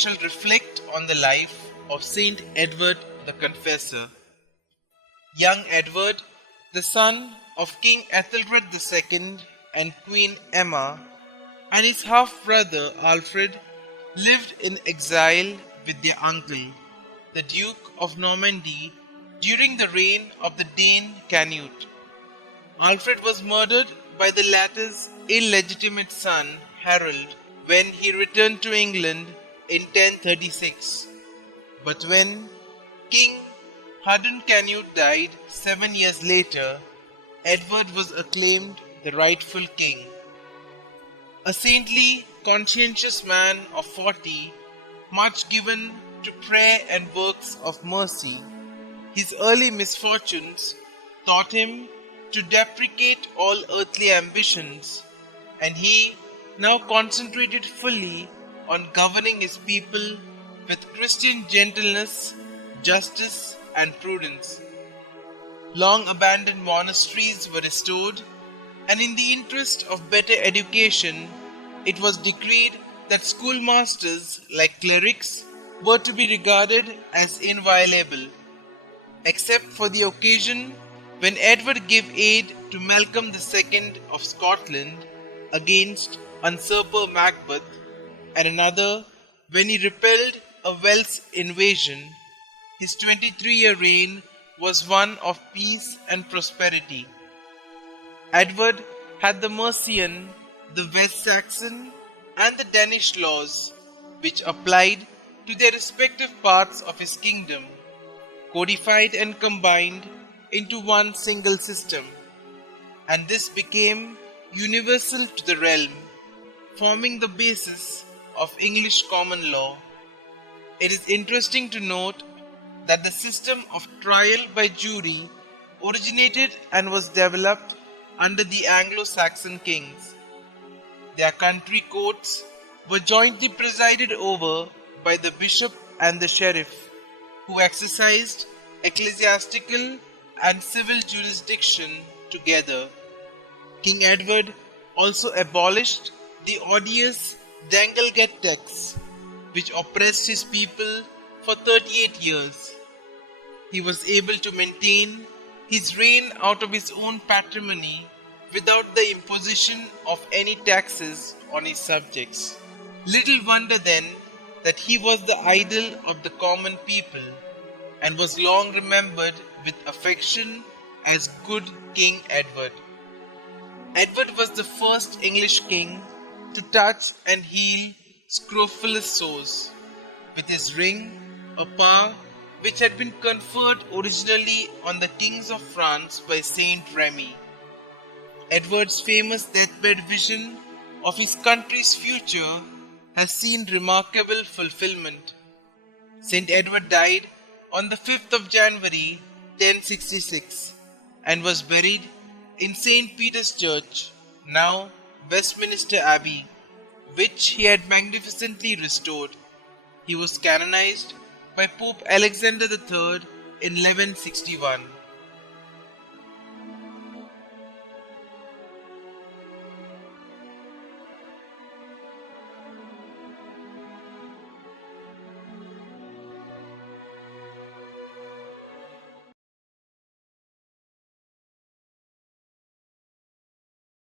shall reflect on the life of St Edward the Confessor. Young Edward, the son of King Ethelred II and Queen Emma, and his half-brother Alfred, lived in exile with their uncle, the Duke of Normandy, during the reign of the Dane Canute. Alfred was murdered by the latter's illegitimate son, Harold, when he returned to England in 1036. But when King Harden Canute died 7 years later, Edward was acclaimed the rightful king. A saintly, conscientious man of 40, much given to prayer and works of mercy, his early misfortunes taught him to deprecate all earthly ambitions, and he now concentrated fully on governing his people with Christian gentleness, justice, and prudence. Long abandoned monasteries were restored, and in the interest of better education, it was decreed that schoolmasters, like clerics, were to be regarded as inviolable, except for the occasion when Edward gave aid to Malcolm II of Scotland against usurper Macbeth, and another when he repelled a Welsh invasion. His 23-year reign was one of peace and prosperity. Edward had the Mercian, the West Saxon, and the Danish laws, which applied to their respective parts of his kingdom, codified and combined into one single system, and this became universal to the realm, forming the basis of English common law. It is interesting to note that the system of trial by jury originated and was developed under the Anglo-Saxon kings. Their country courts were jointly presided over by the bishop and the sheriff, who exercised ecclesiastical and civil jurisdiction together. King Edward also abolished the odious Dangle-Get tax, which oppressed his people for 38 years. He was able to maintain his reign out of his own patrimony without the imposition of any taxes on his subjects. Little wonder then that he was the idol of the common people, and was long remembered with affection as Good King Edward. Edward was the first English king to touch and heal scrofulous sores with his ring, a power which had been conferred originally on the kings of France by Saint Remy. Edward's famous deathbed vision of his country's future has seen remarkable fulfillment. St. Edward died on the 5th of January 1066 and was buried in St. Peter's Church, now Westminster Abbey, which he had magnificently restored. He was canonized by Pope Alexander III in 1161.